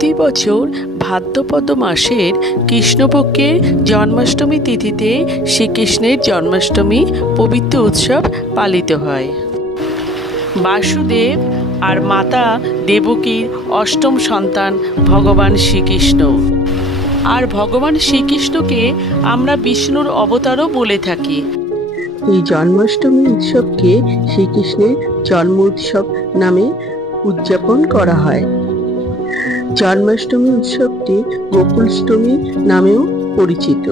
প্রতি বছর ভাদ্রপদ মাসের কৃষ্ণপক্ষের জন্মাষ্টমী তিথিতে শ্রীকৃষ্ণের জন্মাষ্টমী পবিত্র উৎসব পালিত হয়। বাসুদেব আর মাতা দেবকীর অষ্টম সন্তান ভগবান শ্রীকৃষ্ণ। আর ভগবান শ্রীকৃষ্ণকে আমরা বিষ্ণুর অবতারও বলে থাকি। এই জন্মাষ্টমী উৎসবকে শ্রীকৃষ্ণের জন্ম উৎসব নামে উদযাপন করা হয়। জন্মাষ্টমী উৎসবটি গোকুলাষ্টমী নামেও পরিচিত।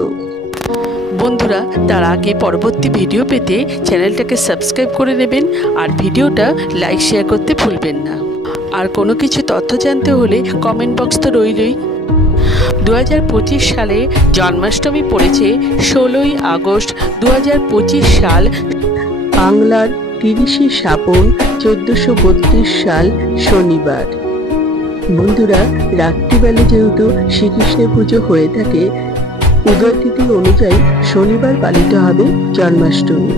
বন্ধুরা, তার আগে পরবর্তী ভিডিও পেতে চ্যানেলটাকে সাবস্ক্রাইব করে নেবেন আর ভিডিওটা লাইক শেয়ার করতে ভুলবেন না। আর কোনো কিছু তথ্য জানতে হলে কমেন্ট বক্স তো রইলই। 2025 সালে জন্মাষ্টমী পড়েছে 16ই আগস্ট 2025 সাল। বাংলার 30শে শ্রাবণ 1432 সাল শনিবার। বন্ধুরা, রাত্রিবেলা যেহেতু শ্রীকৃষ্ণের পুজো হয়ে থাকে, উদয় তিথি অনুযায়ী শনিবার পালিত হবে জন্মাষ্টমী।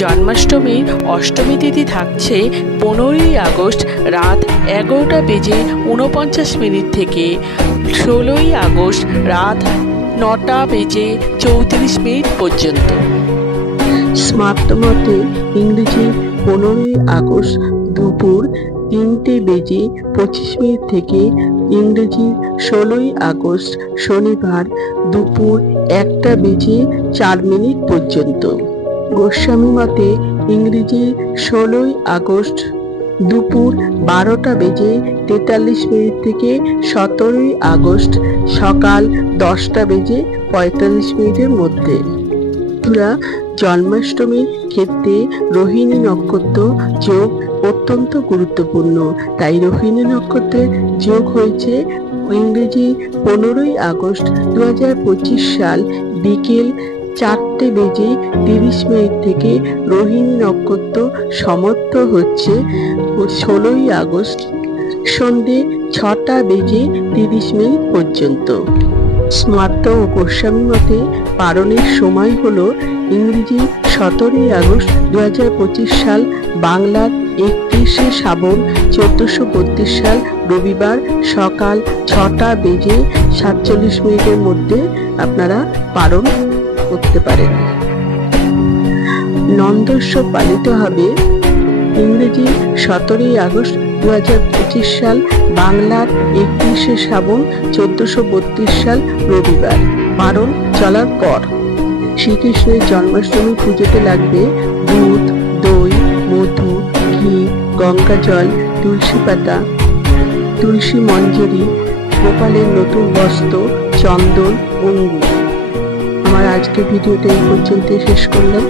জন্মাষ্টমীর অষ্টমী তিথি থাকছে 15ই আগস্ট রাত 11:49 থেকে 16ই আগস্ট রাত 9:34 পর্যন্ত। স্মার্ত মতে ইংরেজি 15ই আগস্ট দুপুর 3:25 থেকে ইংরেজি 16ই আগস্ট শনিবার দুপুর 1:04 পর্যন্ত। গোস্বামী মতে ইংরেজি 16ই আগস্ট দুপুর 12:43 থেকে 17ই আগস্ট সকাল 10:45 মধ্যে। জন্মাষ্টমীর ক্ষেত্রে রোহিণী নক্ষত্র যোগ অত্যন্ত গুরুত্বপূর্ণ। তাই রোহিণী নক্ষত্রের যোগ হয়েছে ইংরেজি 15ই আগস্ট 2025 সাল বিকেল 4:30 থেকে রোহিণী নক্ষত্র সমাপ্ত হচ্ছে 16ই আগস্ট সন্ধে 6:30 পর্যন্ত। স্মার্ত ও গোস্বামী মতে পারণের সময় হলো ইংরেজি 17ই আগস্ট 2025 সাল বাংলার 31শে শ্রাবণ 1432 সাল রবিবার সকাল 6:47 মধ্যে আপনারা পারণ করতে পারেন। নন্দোৎসব পালিত হবে ইংরেজি 17ই আগস্ট 2025 সাল বাংলার 31শে শ্রাবণ 1432 সাল রবিবার পারণ চলার পর। শ্রীকৃষ্ণের জন্মাষ্টমী পুজোতে লাগবে দুধ, দই, মধু, ঘি, গঙ্গা জল, তুলসী পাতা, তুলসী মঞ্জরি, গোপালের নতুন বস্ত্র, চন্দন, অঙ্গুর। আমার আজকের ভিডিওটা এই পর্যন্ত শেষ করলাম।